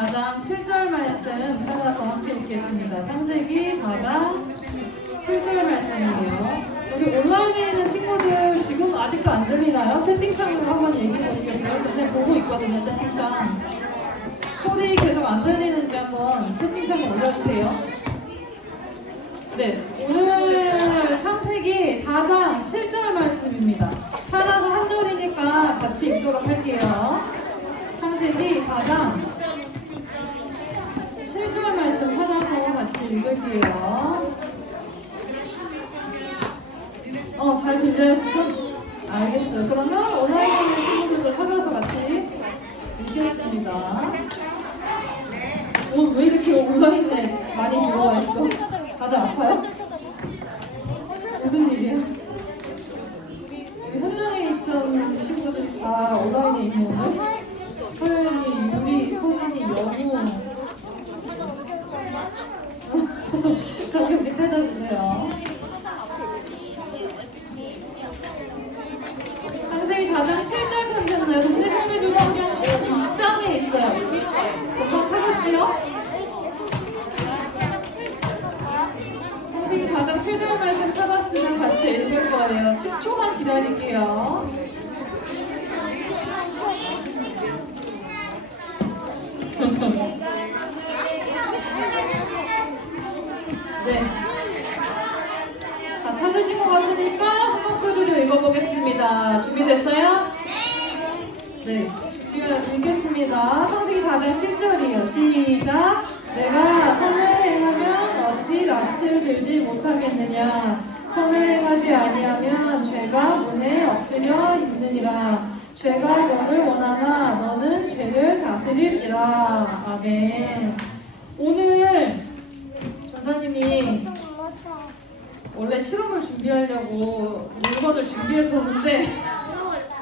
4장 7절 말씀 찾아서 함께 읽겠습니다. 창세기 4장 7절 말씀이에요. 우리 온라인에 있는 친구들 지금 아직도 안 들리나요? 채팅창으로 한번 얘기해 보시겠어요? 저 지금 보고 있거든요, 채팅창. 소리 계속 안 들리는지 한번 채팅창에 올려주세요. 네, 오늘 창세기 4장 7절 말씀입니다. 하나도 한 절이니까 같이 읽도록 할게요. 창세기 4장 7절 말씀 찾아서 같이 읽을게요. 잘 들려요 지금? 알겠어요. 그러면 온라인에 있는 친구들도 찾아서 같이 읽겠습니다. 왜 이렇게 온라인에 많이 들어와 있어? 다들 아파요? 무슨 일이에요? 현장에 있던 친구들이 다 온라인에 있는 오늘? 서연이, 유리, 소진이, 연우 정경지 찾아주세요. 창세기 4장 7절 찾으셨나요? 근데 성경 성경 16장에 있어요. 금방 찾았지요? 창세기 4장 7절 말씀 찾았으면 같이 읽을 거예요. 10초만 기다릴게요. 네. 다 찾으신 것 같으니까 한 목소리로 읽어보겠습니다. 준비됐어요? 네. 읽겠습니다. 창세기 4장 10절이에요. 시작! 내가 선을 행하면 어찌 낯을 들지 못하겠느냐. 선을 행하지 아니하면 죄가 문에 엎드려 있느니라. 죄가 너를 원하나 너는 죄를 다스릴지라. 아멘. 오늘 전사님이 원래 실험을 준비하려고 물건을 준비했었는데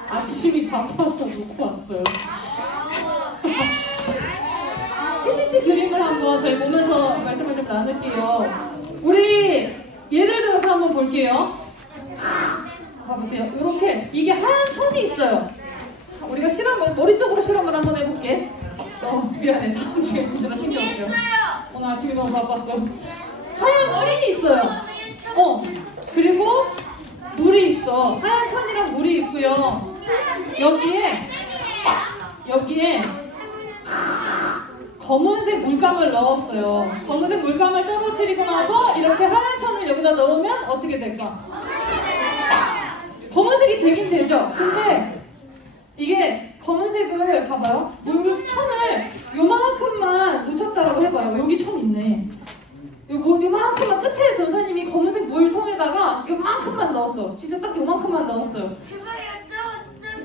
아침이 바빠서 놓고 왔어요. PPT 그림을 한번 저희 보면서 말씀을 좀 나눌게요. 우리 예를 들어서 한번 볼게요. 봐보세요. 이렇게 이게 하얀 천이 있어요. 우리가 실험을 머릿속으로 실험을 한번 해볼게. 미안해. 다음 주에 진짜 신경 없어요. 오늘 아침에 너무 바빴어. 하얀 천이 있어요. 그리고 물이 있어. 하얀 천이랑 물이 있고요. 여기에 검은색 물감을 넣었어요. 검은색 물감을 떨어뜨리고 나서 이렇게 하얀 천을 여기다 넣으면 어떻게 될까? 검은색이 되긴 되죠. 근데 이게 검은색을 봐봐요. 물천을 요만큼만 묻혔다라고 해봐요. 여기 천 있네. 요만큼만 끝에 전사님이 검은색 물통에다가 요만큼만 넣었어. 진짜 딱 요만큼만 넣었어요.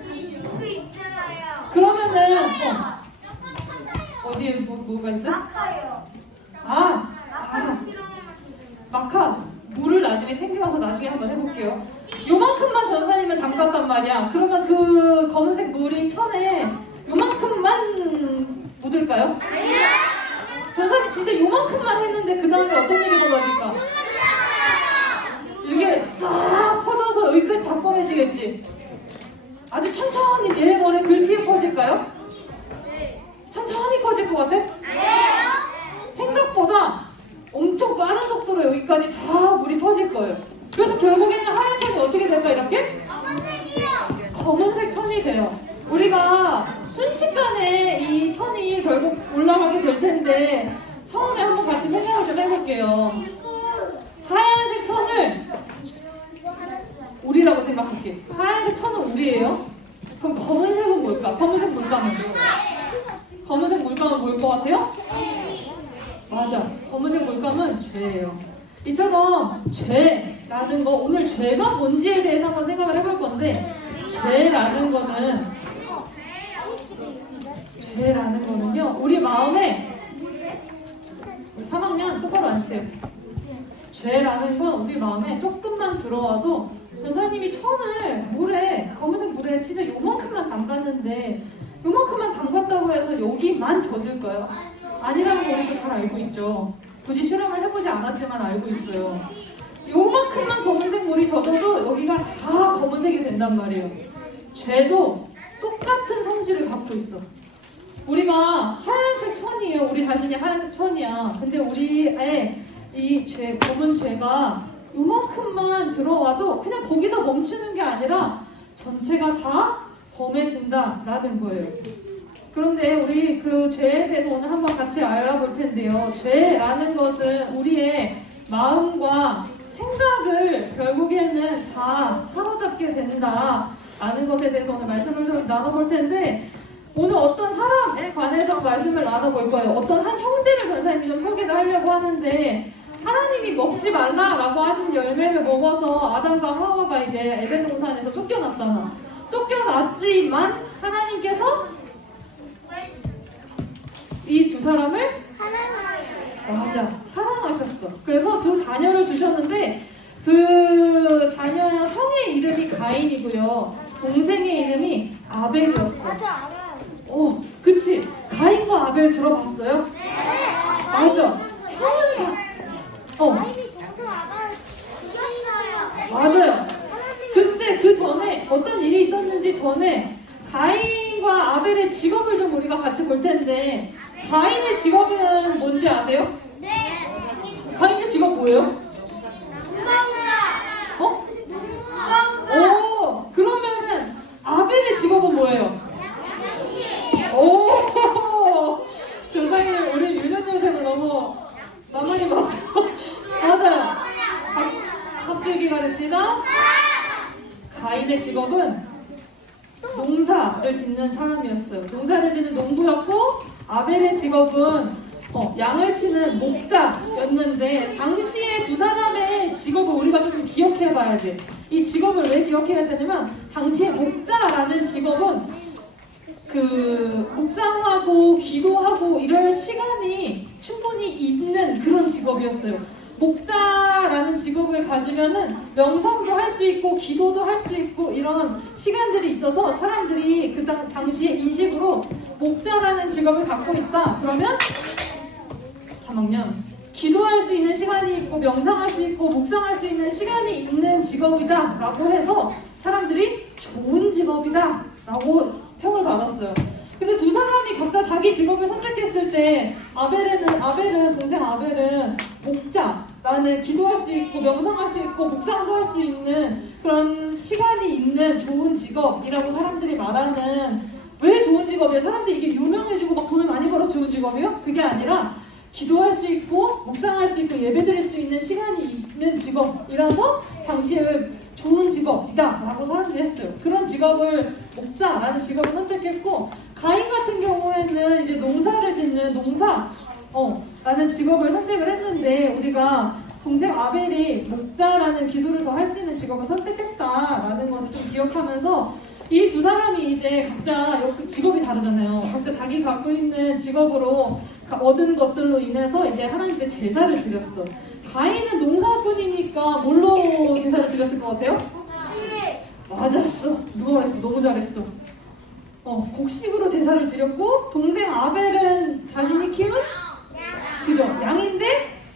저기 그 있잖아요. 그러면은 어디에 뭐가 있어? 마카요. 마카 물을 나중에 챙겨와서 나중에 한번 해볼게요. 요만큼만 전사님은 담갔단 말이야. 그러면 그 검은색 물이 천에 요만큼만 묻을까요? 전사님 진짜 요만큼만 했는데 그 다음에 어떤 일이 벌어질까? 이게 싹 퍼져서 여기 끝 다 꺼내지겠지? 아주 천천히 내 머리에 글피에 퍼질까요? 천천히 퍼질 것 같아? 생각보다 엄청 빠른 속도로 여기까지 다 물이 퍼질 거예요. 그래서 결국에는 하얀 천이 어떻게 될까 이렇게? 검은색 천이 돼요. 우리가 순식간에 이 천이 결국 올라가게 될 텐데 처음에 한번 같이 생각을 좀 해볼게요. 하얀색 천을 우리라고 생각할게. 하얀색 천은 우리예요. 그럼 검은색은 뭘까? 검은색 물감은 뭐일 것 같아요? 맞아. 검은색 물감은 죄예요. 이처럼 죄라는 거, 오늘 죄가 뭔지에 대해서 한번 생각을 해볼 건데 죄라는 거는요 우리 마음에 3학년 똑바로 앉으세요. 죄라는 건 우리 마음에 조금만 들어와도 전사님이 천을 검은색 물에 진짜 요만큼만 담갔는데 요만큼만 담갔다고 해서 여기만 젖을까요? 아니라는 거 우리도 잘 알고 있죠. 굳이 실험을 해보지 않았지만 알고 있어요. 요만큼만 검은색 물이 젖어도 여기가 다 검은색이 된단 말이에요. 죄도 똑같은 성질을 갖고 있어. 우리가 하얀색 천이에요. 우리 자신이 하얀색 천이야. 근데 우리의 이 죄, 검은 죄가 요만큼만 들어와도 그냥 거기서 멈추는 게 아니라 전체가 다 검해진다라는 거예요. 그런데 우리 그 죄에 대해서 오늘 한번 같이 알아볼 텐데요. 죄라는 것은 우리의 마음과 생각을 결국에는 다 사로잡게 된다라는 것에 대해서 오늘 말씀을 좀 나눠볼 텐데, 오늘 어떤 사람에 관해서 말씀을 나눠볼 거예요. 어떤 한 형제를 전사님이 좀 소개를 하려고 하는데, 하나님이 먹지 말라라고 하신 열매를 먹어서 아담과 하와가 이제 에덴 동산에서 쫓겨났잖아. 쫓겨났지만 하나님께서 이 두 사람을 맞아, 사랑하셨어. 그래서 두 자녀를 주셨는데, 그 자녀의 형의 이름이 가인이고요, 동생의 이름이 아벨이었어. 맞아, 알아요. 그치. 가인과 아벨 들어봤어요? 네. 맞아. 아이비 동생 아빠를 죽였어요. 맞아요. 근데 그 전에 어떤 일이 있었는지 전에 가인과 아벨의 직업을 좀 우리가 같이 볼 텐데, 가인의 직업은 뭔지 아세요? 네. 가인의 직업 뭐예요? 어? 그러면은 아벨의 직업은 뭐예요? 조상님, 우리 유년 선생을 너무 많이 봤어. 맞아요. 갑자기 가르치다. 가인의 직업은 농사를 짓는 사람이었어요. 농사를 짓는 농부였고, 아벨의 직업은 양을 치는 목자였는데, 당시에 두 사람의 직업을 우리가 좀 기억해 봐야 돼. 이 직업을 왜 기억해야 되냐면, 당시에 목자라는 직업은 그 묵상하고 기도하고 이럴 시간이 충분히 있는 그런 직업이었어요. 목자라는 직업을 가지면은 명상도 할 수 있고 기도도 할 수 있고 이런 시간들이 있어서 사람들이 그 당시에 인식으로 목자라는 직업을 갖고 있다 그러면 3학년 기도할 수 있는 시간이 있고 명상할 수 있고 묵상할 수 있는 시간이 있는 직업이다 라고 해서 사람들이 좋은 직업이다 라고 평을 받았어요. 근데 두 사람이 각자 자기 직업을 선택했을 때 아벨은 동생 아벨은 목자라는 기도할 수 있고 명상할 수 있고 묵상도 할 수 있는 그런 시간이 있는 좋은 직업이라고 사람들이 말하는, 왜 좋은 직업이에요? 사람들이 이게 유명해지고 막 돈을 많이 벌어서 좋은 직업이에요? 그게 아니라 기도할 수 있고 묵상할 수 있고 예배드릴 수 있는 시간이 있는 직업이라서 당시에 좋은 직업이다 라고 사람들이 했어요. 그런 직업을 목자라는 직업을 선택했고, 가인 같은 경우에는 이제 농사를 짓는 라는 직업을 선택을 했는데, 우리가 동생 아벨이 목자라는 기도를 더 할 수 있는 직업을 선택했다라는 것을 좀 기억하면서, 이 두 사람이 이제 각자 직업이 다르잖아요. 각자 자기 갖고 있는 직업으로 얻은 것들로 인해서 이제 하나님께 제사를 드렸어. 가인은 농사꾼이니까 뭘로 제사를 드렸을 것 같아요? 맞았어. 누가 말했어? 너무 잘했어. 곡식으로 제사를 드렸고, 동생 아벨은 자신이 키운 그죠? 양인데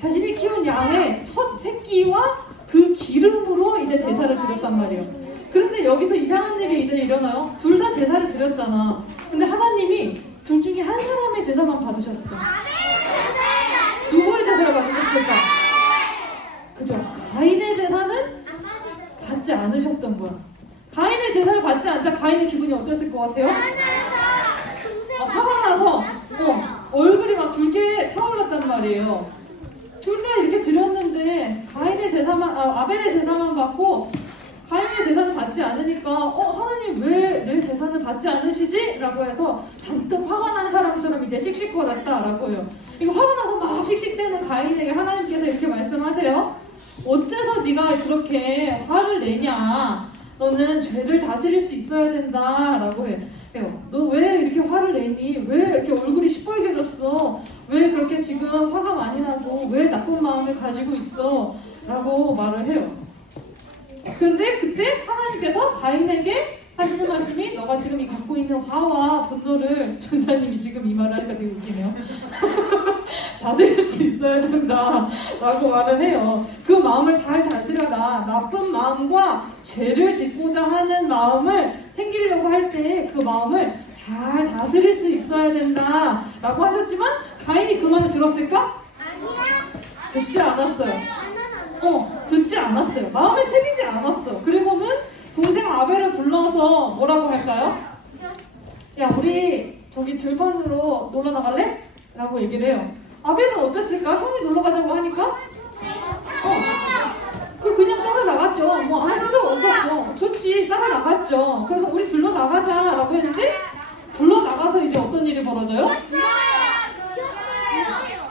자신이 키운 양의 첫 새끼와 그 기름으로 이제 제사를 드렸단 말이에요. 그런데 여기서 이상한 일이 이제 일어나요. 둘 다 제사를 드렸잖아. 근데 하나님이 둘 중에 한 사람의 제사만 받으셨어. 누구의 제사를 받으셨을까? 그죠? 가인의 제사는 받지 않으셨던 거야. 가인의 제사를 받지 않자 가인의 기분이 어땠을 것 같아요? 화가 나서 얼굴이 막 붉게 타올랐단 말이에요. 둘 다 이렇게 드렸는데 가인의 제사만, 아벨의 제사만 받고 가인의 제사는 받지 않으니까 하나님 왜 내 제사는 받지 않으시지? 라고 해서 잔뜩 화가 난 사람처럼 이제 씩씩거렸다라고 해요. 이거 화가 나서 막 씩씩대는 가인에게 하나님께서 이렇게 말씀하세요. 어째서 네가 그렇게 화를 내냐? 너는 죄를 다스릴 수 있어야 된다라고 해요. 너 왜 이렇게 화를 내니? 왜 이렇게 얼굴이 시뻘개졌어? 왜 그렇게 지금 화가 많이 나고 왜 나쁜 마음을 가지고 있어? 라고 말을 해요. 근데 그때 하나님께서 가인에게 하시는 말씀이, 너가 지금 이 갖고 있는 화와 분노를, 전사님이 지금 이 말을 하니까 되게 웃기네요. 다스릴 수 있어야 된다 라고 말을 해요. 그 마음을 잘 다스려라. 나쁜 마음과 죄를 짓고자 하는 마음을 생길 다스리려고 할 때 그 마음을 잘 다스릴 수 있어야 된다라고 하셨지만 가인이 그 말을 들었을까? 아니야. 듣지 않았어요. 하면 듣지 않았어요. 마음에 새기지 않았어. 그리고는 동생 아벨을 불러서 뭐라고 할까요? 야, 우리 저기 들판으로 놀러 나갈래? 라고 얘기를 해요. 아벨은 어땠을까? 형이 놀러 가자고 하니까? 그냥 따라 나갔죠. 뭐 아무 생각 없었어. 좋지, 따라 나갔죠. 그래서 우리 둘러 나가자라고 했는데 둘러 나가서 이제 어떤 일이 벌어져요?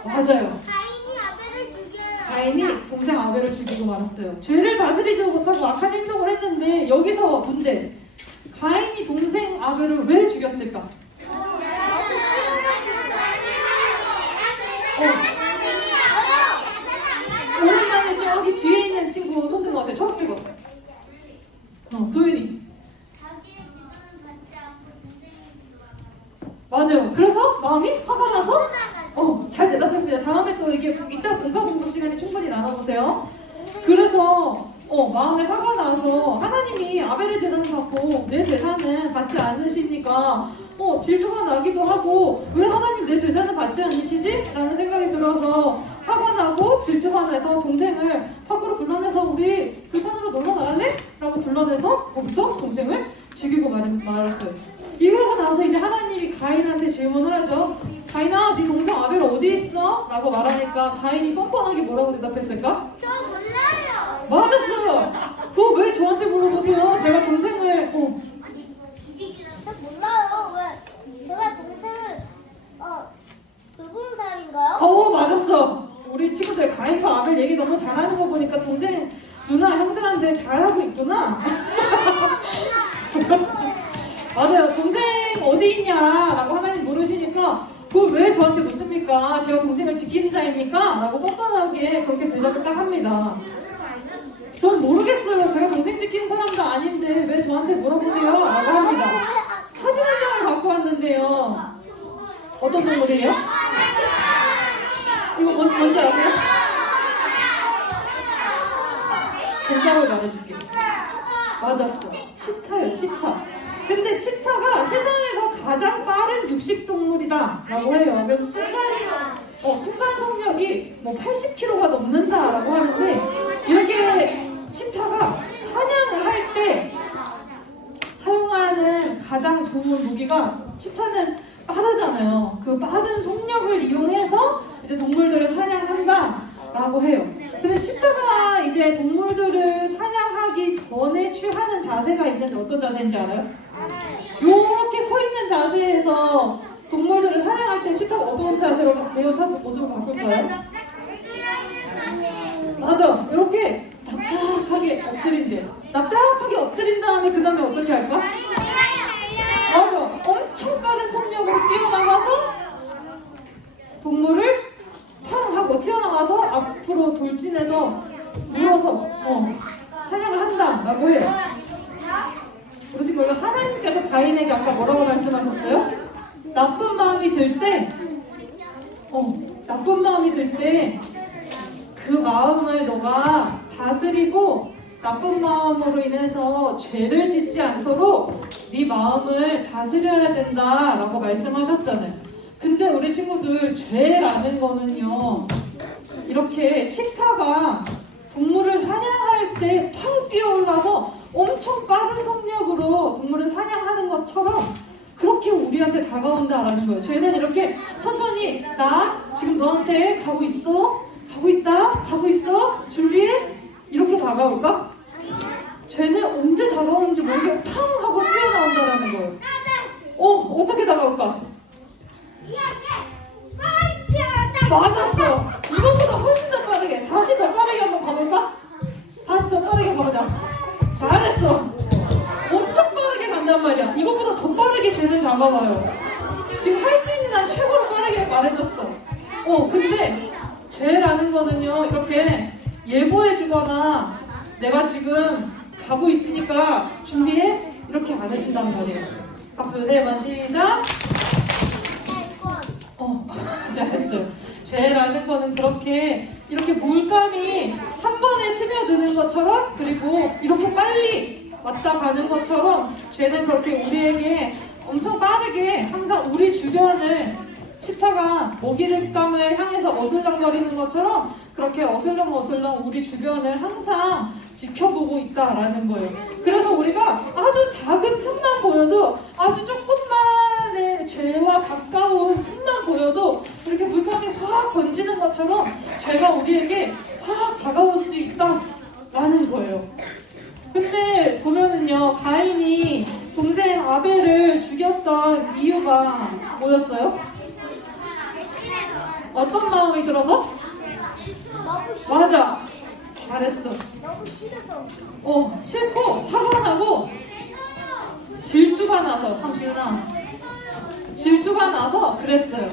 맞아요. 가인이 아벨을 죽여요. 가인이 동생 아벨을 죽이고 말았어요. 죄를 다스리지 못하고 악한 행동을 했는데 여기서 문제. 가인이 동생 아벨을 왜 죽였을까? 오랜만에 저기 뒤에 있는 친구 손든 것 같아. 초록색 옷. 도윤이. 맞아요. 그래서 마음이 화가 나서 잘 대답했어요. 다음에 또 이게 이따 분과 공부 시간에 충분히 나눠보세요. 그래서 마음에 화가 나서 하나님이 아벨의 재산을 받고 내 재산은 받지 않으시니까 질투가 나기도 하고 왜 하나님 내 재산을 받지 않으시지? 라는 생각이 들어서 화가 나고 질투가 나서 동생을 밖으로 불러내서 우리 들판으로 놀러 나갈래? 라고 불러내서 거기서 동생을 죽이고 말았어요. 이러고 나서 이제 하나님이 가인한테 질문을 하죠. 가인아, 네 동생 아벨 어디 있어? 라고 말하니까 가인이 뻔뻔하게 뭐라고 대답했을까? 저 몰라요. 맞았어요. 그거 왜 저한테 물어보세요? 제가 동생을 죽이기는 몰라요. 왜? 제가 동생을 돌보는 사람인가요? 맞았어. 우리 친구들 가인과 아벨 얘기 너무 잘하는 거 보니까 동생 누나 형들한테 잘하고 있구나. 맞아요. 동생 어디 있냐라고 하나님 물으시니까 그걸 왜 저한테 묻습니까? 제가 동생을 지키는 자입니까? 라고 뻔뻔하게 그렇게 대답을 딱 합니다. 전 모르겠어요. 제가 동생 지키는 사람도 아닌데 왜 저한테 물어보세요? 라고 합니다. 사진 한 장을 갖고 왔는데요. 어떤 동물이에요? 이거 뭔지 아세요? 정답을 말해줄게요. 맞았어. 치타요, 치타. 근데 치타가 세상에서 가장 빠른 육식동물이다 라고 해요. 그래서 순간 속력이 뭐 80km가 넘는다라고 하는데 이렇게 치타가 사냥을 할 때 사용하는 가장 좋은 무기가 치타는 빠르잖아요. 그 빠른 속력을 이용해서 이제 동물들을 사냥한다라고 해요. 근데 치타가 이제 동물들을 사냥하기 전에 취하는 자세가 있는데 어떤 자세인지 알아요? 요렇게 서 있는 자세에서 동물들을 사냥할 때 치타가 어떤 자세로 모습을 바꿀까요? 맞아. 이렇게 납작하게 엎드린대요. 납작하게 엎드린 다음에 그 다음에 어떻게 할까? 맞아. 엄청 빠른 속력으로 뛰어나가서 동물을 팡 하고 튀어나가서 앞으로 돌진해서 물어서 사냥을 한다라고 해요. 그러신 거예요. 하나님께서 가인에게 아까 뭐라고 말씀하셨어요? 나쁜 마음이 들 때, 그 마음을 너가 다스리고 나쁜 마음으로 인해서 죄를 짓지 않도록 네 마음을 다스려야 된다라고 말씀하셨잖아요. 근데 우리 친구들 죄라는 거는요, 이렇게 치타가 동물을 사냥할 때 팡 뛰어올라서 엄청 빠른 속력으로 동물을 사냥하는 것처럼 그렇게 우리한테 다가온다라는 거예요. 죄는 이렇게 천천히 나 지금 너한테 가고 있어, 가고 있다, 가고 있어, 준비해? 이렇게 다가올까? 죄는 언제 다가오는지 모르게 팡 하고 튀어나온다라는 거예요. 어떻게 다가올까? 맞았어. 이것보다 훨씬 더 빠르게. 다시 더 빠르게 한번 가볼까? 다시 더 빠르게 가보자. 잘했어. 엄청 빠르게 간단 말이야. 이것보다 더 빠르게 죄는 다가와요. 지금 할 수 있는 한 최고로 빠르게 말해줬어. 근데 죄라는 거는요, 이렇게 예고해주거나 내가 지금 가고 있으니까 준비해? 이렇게 안 해준단 말이에요. 박수 3번 시작. 잘했어요. 죄라는 거는 이렇게 물감이 한 번에 스며드는 것처럼, 그리고 이렇게 빨리 왔다 가는 것처럼 죄는 그렇게 우리에게 엄청 빠르게 항상 우리 주변을 치타가 먹이감을 향해서 어슬렁거리는 것처럼 그렇게 어슬렁어슬렁 우리 주변을 항상 지켜보고 있다라는 거예요. 그래서 우리가 아주 작은 틈만 보여도 아주 조금만의 죄와 가까운 틈만 보여도 이렇게 물감이 확 번지는 것처럼 죄가 우리에게 확 다가올 수 있다라는 거예요. 근데 보면은요, 가인이 동생 아벨을 죽였던 이유가 뭐였어요? 어떤 마음이 들어서? 너무 싫어서. 맞아, 잘했어. 너무 싫어서. 싫고 화가 나고 질투가 나서, 황시윤아, 질투가 나서 그랬어요.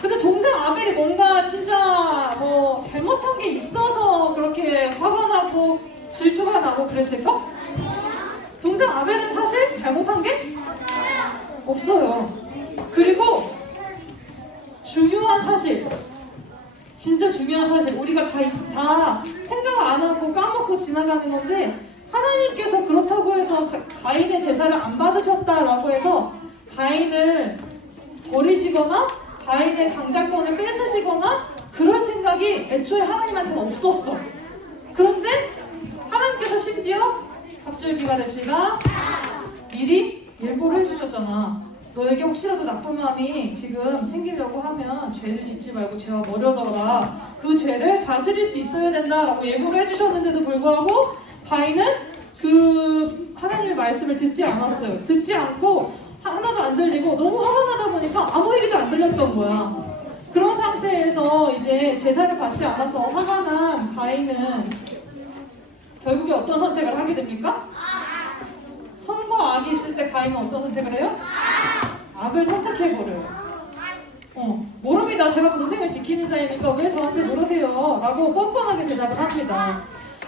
근데 동생 아벨이 뭔가 진짜 뭐 잘못한 게 있어서 그렇게 화가 나고 질투가 나고 그랬을까? 동생 아벨은 사실 잘못한 게 없어요. 그리고 중요한 사실, 진짜 중요한 사실, 우리가 다 생각 안 하고 까먹고 지나가는 건데, 하나님께서 그렇다고 해서 가인의 제사를 안 받으셨다라고 해서 가인을 버리시거나 가인의 장자권을 뺏으시거나 그럴 생각이 애초에 하나님한테는 없었어. 그런데 하나님께서 심지어 갑줄기가 됩시다. 미리 예고를 해주셨잖아. 너에게 혹시라도 나쁜 마음이 지금 생기려고 하면 죄를 짓지 말고 죄와 멀어져라. 그 죄를 다스릴 수 있어야 된다라고 예고를 해주셨는데도 불구하고 가인은 그 하나님의 말씀을 듣지 않았어요. 듣지 않고 하나도 안 들리고 너무 화가 나다 보니까 아무 얘기도 안 들렸던 거야. 그런 상태에서 이제 제사를 받지 않아서 화가 난 가인은 결국에 어떤 선택을 하게 됩니까? 선과 악이 있을 때 가인은 어떤 선택을 해요? 악을 선택해버려요. 모릅니다. 제가 동생을 지키는 자이니까 왜 저한테 물으세요? 라고 뻔뻔하게 대답을 합니다.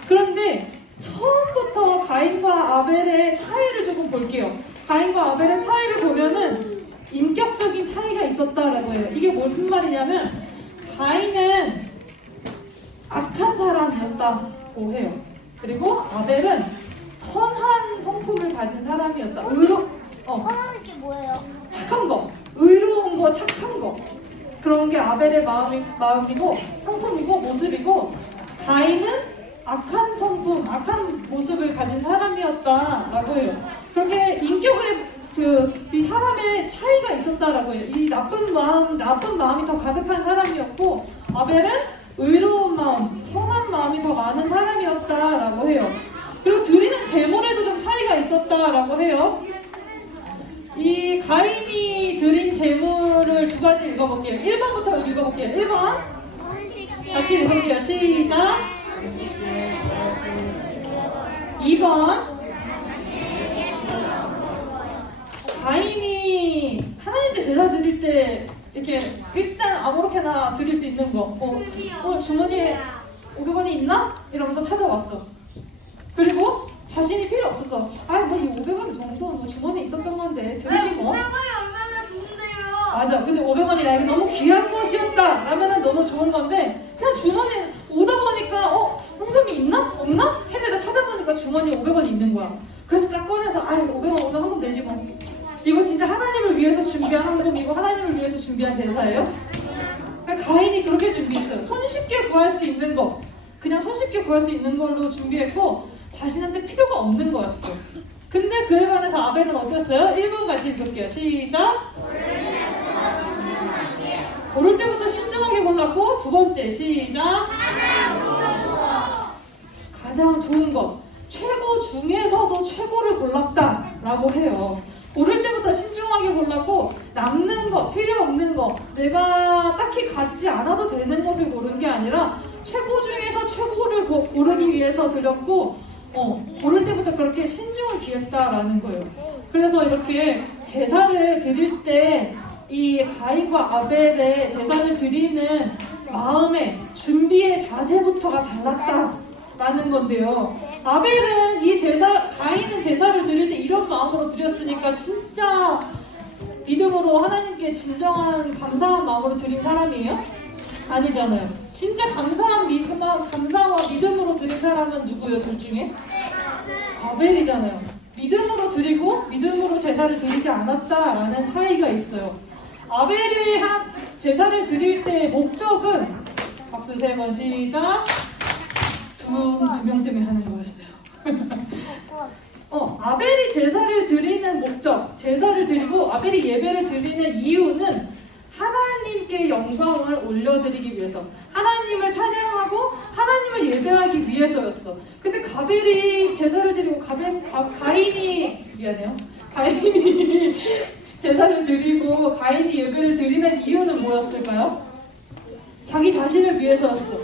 그런데 처음부터 가인과 아벨의 차이를 조금 볼게요. 가인과 아벨의 차이를 보면은 인격적인 차이가 있었다라고 해요. 이게 무슨 말이냐면 가인은 악한 사람이었다고 해요. 그리고 아벨은 선한 성품을 가진 사람이었다. 선하는 게 뭐예요? 착한 거, 의로운 거, 착한 거. 그런 게 아벨의 마음이고 성품이고 모습이고, 가인은 악한 성품, 악한 모습을 가진 사람이었다라고 해요. 그렇게 인격의 이 사람의 차이가 있었다라고 해요. 이 나쁜 마음이 더 가득한 사람이었고, 아벨은 의로운 마음, 선한 마음이 더 많은 사람이었다라고 해요. 그리고 드리는 제물에도 좀 차이가 있었다라고 해요. 이 가인이 드린 제물을 두 가지 읽어볼게요. 1번부터 읽어볼게요. 1번 같이 읽어볼게요. 시작. 2번 가인이 하나님께 제사 드릴 때 이렇게 일단 아무렇게나 드릴 수 있는 거, 주머니에 500원이 있나? 이러면서 찾아왔어. 그리고 자신이 필요 없었어. 뭐 이 500원 정도는 뭐 주머니에 있었던 건데 드리지 뭐. 500원이 얼마나 좋은데요? 맞아. 근데 500원이 나에게 너무 귀한 것이었다 라면은 너무 좋은 건데, 그냥 주머니에 오다 보니까 현금이 있나? 없나? 했는데 찾아보니까 주머니에 500원이 있는 거야. 그래서 딱 꺼내서 500원 오늘 현금 내지 뭐. 이거 진짜 하나님을 위해서 준비한 헌금이고 하나님을 위해서 준비한 제사예요? 그러니까 가인이 그렇게 준비했어요. 손쉽게 구할 수 있는 거, 그냥 손쉽게 구할 수 있는 걸로 준비했고 자신한테 필요가 없는 거였어. 근데 그에 반해서 아벨은 어땠어요? 1번 같이 읽을게요. 시작. 고를 때부터 신중하게 골랐고, 두 번째 시작. 가장 좋은 것, 최고 중에서도 최고를 골랐다라고 해요. 고를 때부터 신중하게 골랐고, 남는 것, 필요 없는 것, 내가 딱히 갖지 않아도 되는 것을 고른 게 아니라 최고 중에서 최고를 고르기 위해서 드렸고, 고를 때부터 그렇게 신중을 기했다라는 거예요. 그래서 이렇게 제사를 드릴 때 이 가인과 아벨의 제사를 드리는 마음의 준비의 자세부터가 달랐다라는 건데요. 아벨은 가인은 제사를 드릴 때 이런 마음으로 드렸으니까 진짜 믿음으로 하나님께 진정한 감사한 마음으로 드린 사람이에요? 아니잖아요. 진짜 감사와 믿음으로 드린 사람은 누구예요? 둘 중에? 아벨이잖아요. 믿음으로 드리고 믿음으로 제사를 드리지 않았다라는 차이가 있어요. 아벨이 한 제사를 드릴 때의 목적은 박수 3번 시작. 두 명 때문에 하는 거였어요. 아벨이 제사를 드리는 목적, 제사를 드리고 아벨이 예배를 드리는 이유는 하나님께 영광을 올려드리기 위해서, 하나님을 찬양하고 하나님을 예배하기 위해서였어. 근데 가벨이 제사를 드리고 가인이 제사를 드리고 가인이 예배를 드리는 이유는 뭐였을까요? 자기 자신을 위해서였어.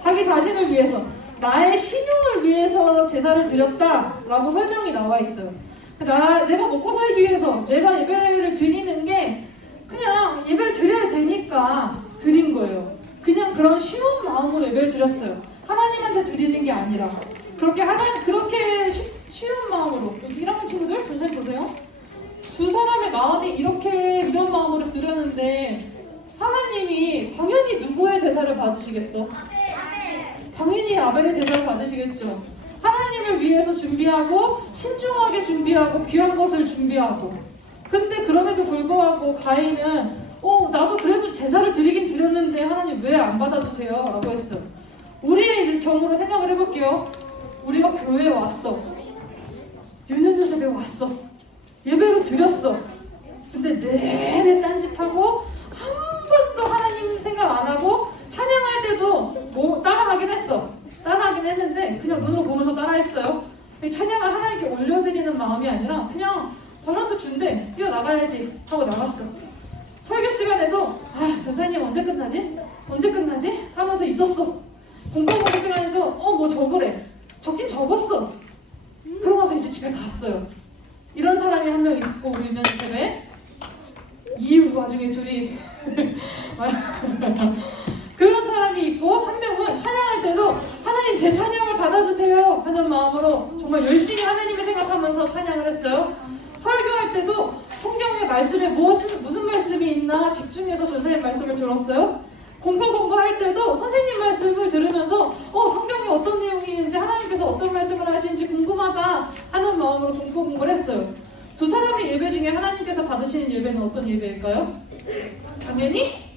자기 자신을 위해서, 나의 신용을 위해서 제사를 드렸다라고 설명이 나와 있어요. 내가 먹고 살기 위해서 내가 예배를 드리는 게 그냥 예배를 드려야 되니까 드린 거예요. 그냥 그런 쉬운 마음으로 예배를 드렸어요. 하나님한테 드리는 게 아니라 그렇게 쉬운 마음으로. 여기 1학년 친구들 선생님 보세요. 두 사람의 마음이 이런 마음으로 드렸는데 하나님이 당연히 누구의 제사를 받으시겠어? 당연히 아벨의 제사를 받으시겠죠. 하나님을 위해서 준비하고 신중하게 준비하고 귀한 것을 준비하고. 근데 그럼에도 불구하고 가인은 나도 그래도 제사를 드리긴 드렸는데 하나님 왜 안 받아주세요? 라고 했어. 우리의 경우로 생각을 해볼게요. 우리가 교회에 왔어. 유년요셉에 왔어. 예배를 드렸어. 근데 내내 딴짓하고 한 번도 하나님 생각 안 하고 찬양할 때도 따라하긴 했어. 따라하긴 했는데 그냥 눈으로 보면서 따라했어요. 찬양을 하나님께 올려드리는 마음이 아니라 그냥 밸런스 준대. 뛰어나가야지 하고 나갔어. 설교 시간에도 전사님 언제 끝나지? 언제 끝나지? 하면서 있었어. 공부하는 시간에도 뭐 적으래. 적긴 적었어. 그러면서 이제 집에 갔어요. 이런 사람이 한 명 있고 우리 유년요셉에 이 와중에 둘이 그런 사람이 있고, 한 명은 찬양할 때도 하나님 제 찬양을 받아주세요 하는 마음으로 정말 열심히 하나님을 생각하면서 찬양을 했어요. 설교할 때도 성경의 말씀에 무슨 말씀이 있나 집중해서 선생님 말씀을 들었어요. 공부할 때도 선생님 말씀을 들으면서 성경에 어떤 내용이 있는지, 하나님께서 어떤 말씀을 하시는지 궁금하다 하는 마음으로 공부를 했어요. 두 사람의 예배 중에 하나님께서 받으시는 예배는 어떤 예배일까요? 당연히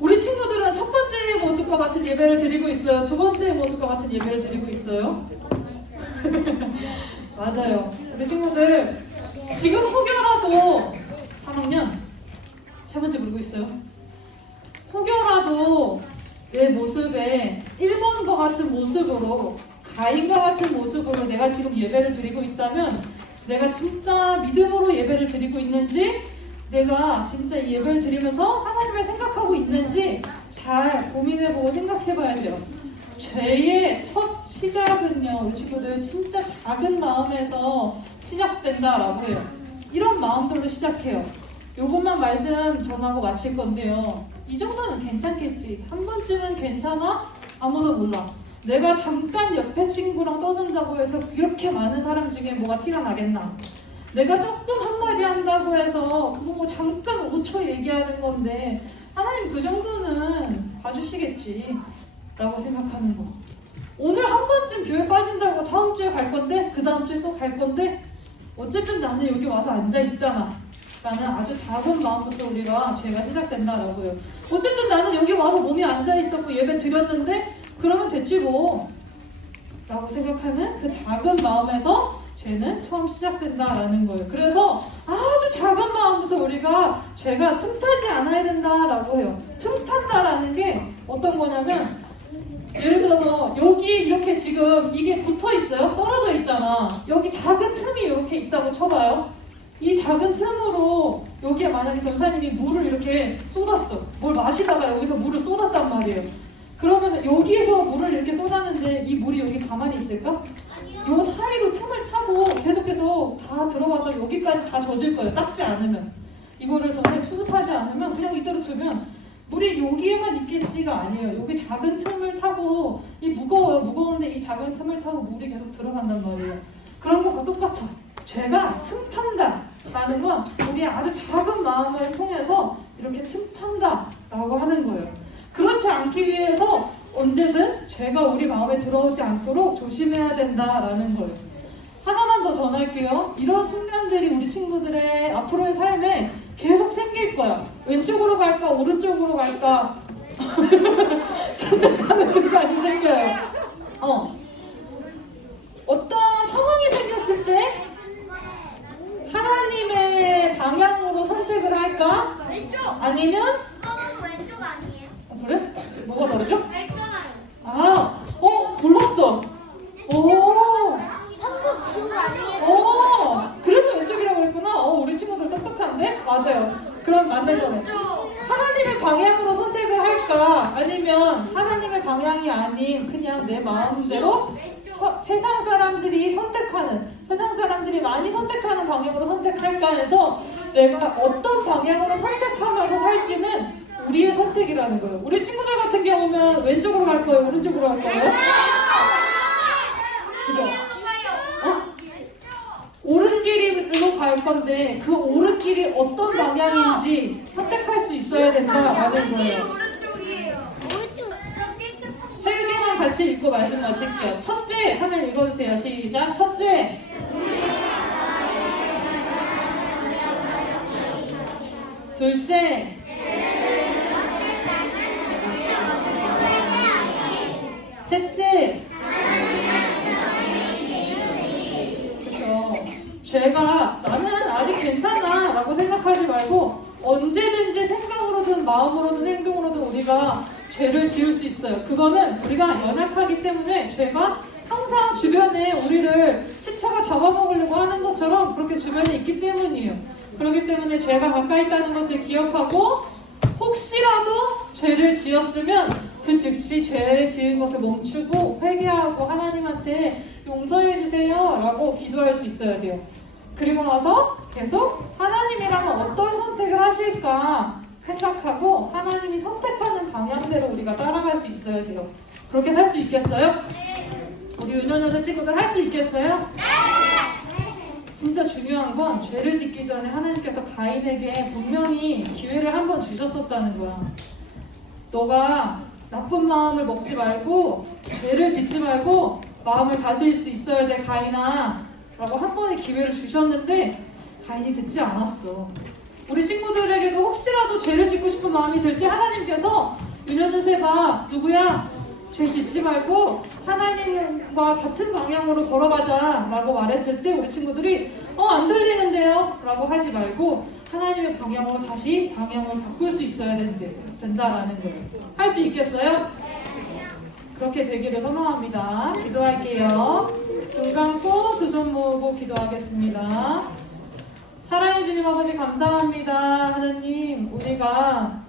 우리 친구들은 첫 번째 모습과 같은 예배를 드리고 있어요? 두 번째 모습과 같은 예배를 드리고 있어요? 맞아요. 우리 친구들 지금 혹여라도 3학년 세 번째 부르고 있어요. 혹여라도 내 모습에 1번과 같은 모습으로, 가인과 같은 모습으로 내가 지금 예배를 드리고 있다면, 내가 진짜 믿음으로 예배를 드리고 있는지, 내가 진짜 이 예배를 드리면서 하나님을 생각하고 있는지 잘 고민해보고 생각해봐야 돼요. 죄의 첫 시작은요, 우리 친구들 진짜 작은 마음에서 시작된다라고 해요. 이런 마음들로 시작해요. 요것만 말씀 전하고 마칠 건데요. 이 정도는 괜찮겠지. 한 번쯤은 괜찮아? 아무도 몰라. 내가 잠깐 옆에 친구랑 떠든다고 해서 이렇게 많은 사람 중에 뭐가 티가 나겠나? 내가 조금 한마디 한다고 해서 그거 뭐 잠깐 5초 얘기하는 건데 하나님 그 정도는 봐주시겠지 라고 생각하는 거. 오늘 한 번쯤 교회 빠진다고 다음 주에 갈 건데, 그 다음 주에 또 갈 건데, 어쨌든 나는 여기 와서 앉아있잖아 라는 아주 작은 마음부터 우리가 죄가 시작된다라고요. 어쨌든 나는 여기 와서 몸이 앉아있었고 예배 드렸는데 그러면 됐지 뭐 라고 생각하는 그 작은 마음에서 죄는 처음 시작된다라는 거예요. 그래서 아주 작은 마음부터 우리가 죄가 틈타지 않아야 된다라고 해요. 틈탄다라는 게 어떤 거냐면, 예를 들어서 여기 이렇게 지금 이게 붙어 있어요. 떨어져 있잖아. 여기 작은 틈이 이렇게 있다고 쳐봐요. 이 작은 틈으로 여기에 만약에 전사님이 물을 이렇게 쏟았어. 뭘 마시다가 여기서 물을 쏟았단 말이에요. 그러면 여기에서 물을 이렇게 쏟았는데 이 물이 여기 가만히 있을까? 요 사이로 틈을 타고 계속 다 들어가서 여기까지 다 젖을 거예요. 닦지 않으면. 이거를 전사님 수습하지 않으면 그냥 이대로 두면 물이 여기에만 있겠지가 아니에요. 여기 작은 틈을 타고, 이 무거운데 이 작은 틈을 타고 물이 계속 들어간단 말이에요. 그런 것과 똑같아. 죄가 틈탄다 라는 건 우리의 아주 작은 마음을 통해서 이렇게 틈탄다 라고 하는 거예요. 그렇지 않기 위해서 언제든 죄가 우리 마음에 들어오지 않도록 조심해야 된다라는 거예요. 하나만 더 전할게요. 이런 순간들이 우리 친구들의 앞으로의 삶에 계속 생길 거야. 왼쪽으로 갈까, 오른쪽으로 갈까 선택하는 순간이 생겨요. 어떤 상황이 생겼을 때 하나님의 방향으로 선택을 할까? 왼쪽. 아니면 그거는 왼쪽 아니에요? 그래? 뭐가 다르죠? 랬잖아요. 몰랐어. 오, 3번 지우 아니에요? 그래서 왼쪽이라고 그랬구나. 우리 친구들 똑똑한데? 맞아요. 그럼 맞는 거네. 왼쪽. 하나님의 방향으로 선택을 할까? 아니면 하나님의 방향이 아닌 그냥 내 마음대로 세상 사람들이 선택하는, 세상 사람들이 많이 선택하는 방향으로 선택할까 해서 내가 어떤 방향으로 선택하면서 살지는 우리의 선택이라는 거예요. 우리 친구들 같은 경우는 왼쪽으로 갈 거예요? 오른쪽으로 갈 거예요? 그죠? 옳은 길로 갈 건데 그 옳은 길이 어떤 방향인지 선택할 수 있어야 된다라는 거예요. 오른쪽이에요. 오른쪽. 세 개만 같이 읽고 말씀 마칠게요. 첫째 하면 읽어주세요. 시작. 첫째. 둘째. 셋째. 그렇죠. 죄가 나는 아직 괜찮아 라고 생각하지 말고 언제든지 생각으로든 마음으로든 행동으로든 우리가 죄를 지을 수 있어요. 그거는 우리가 연약하기 때문에 죄가 항상 주변에 우리를 치타가 잡아먹으려고 하는 것처럼 그렇게 주변에 있기 때문이에요. 그렇기 때문에 죄가 가까이 있다는 것을 기억하고 혹시라도 죄를 지었으면 그 즉시 죄를 지은 것을 멈추고 회개하고 하나님한테 용서해 주세요 라고 기도할 수 있어야 돼요. 그리고 나서 계속 하나님이라면 어떤 선택을 하실까 생각하고 하나님이 선택하는 방향대로 우리가 따라갈 수 있어야 돼요. 그렇게 살 수 있겠어요? 우리 은연여자 친구들 할 수 있겠어요? 진짜 중요한 건 죄를 짓기 전에 하나님께서 가인에게 분명히 기회를 한 번 주셨었다는 거야. 너가 나쁜 마음을 먹지 말고 죄를 짓지 말고 마음을 다스릴 수 있어야 돼 가인아 라고 한 번의 기회를 주셨는데 가인이 듣지 않았어. 우리 친구들에게도 혹시라도 죄를 짓고 싶은 마음이 들 때 하나님께서 윤현우세가 누구야? 죄 짓지 말고 하나님과 같은 방향으로 걸어가자 라고 말했을 때 우리 친구들이 안 들리는데요? 라고 하지 말고 하나님의 방향으로 다시 방향을 바꿀 수 있어야 된다라는 거예요. 할 수 있겠어요? 그렇게 되기를 소망합니다. 기도할게요. 눈 감고 두 손 모으고 기도하겠습니다. 사랑해 주님 아버지 감사합니다. 하나님 우리가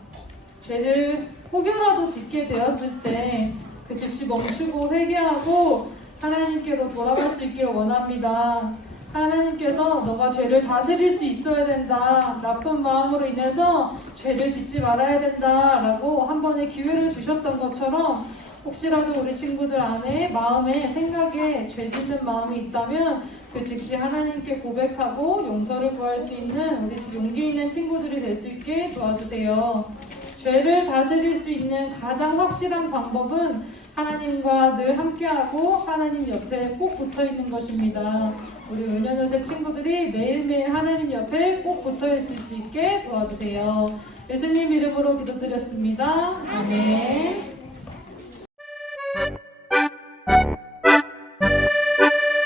죄를 혹여라도 짓게 되었을 때 그 즉시 멈추고 회개하고 하나님께로 돌아갈 수 있길 원합니다. 하나님께서 너가 죄를 다스릴 수 있어야 된다. 나쁜 마음으로 인해서 죄를 짓지 말아야 된다. 라고 한 번의 기회를 주셨던 것처럼 혹시라도 우리 친구들 안에 마음에 생각에 죄 짓는 마음이 있다면 그 즉시 하나님께 고백하고 용서를 구할 수 있는 우리 용기 있는 친구들이 될 수 있게 도와주세요. 죄를 다스릴 수 있는 가장 확실한 방법은 하나님과 늘 함께하고 하나님 옆에 꼭 붙어 있는 것입니다. 우리 은연여세 친구들이 매일매일 하나님 옆에 꼭 붙어 있을 수 있게 도와주세요. 예수님 이름으로 기도드렸습니다. 아멘.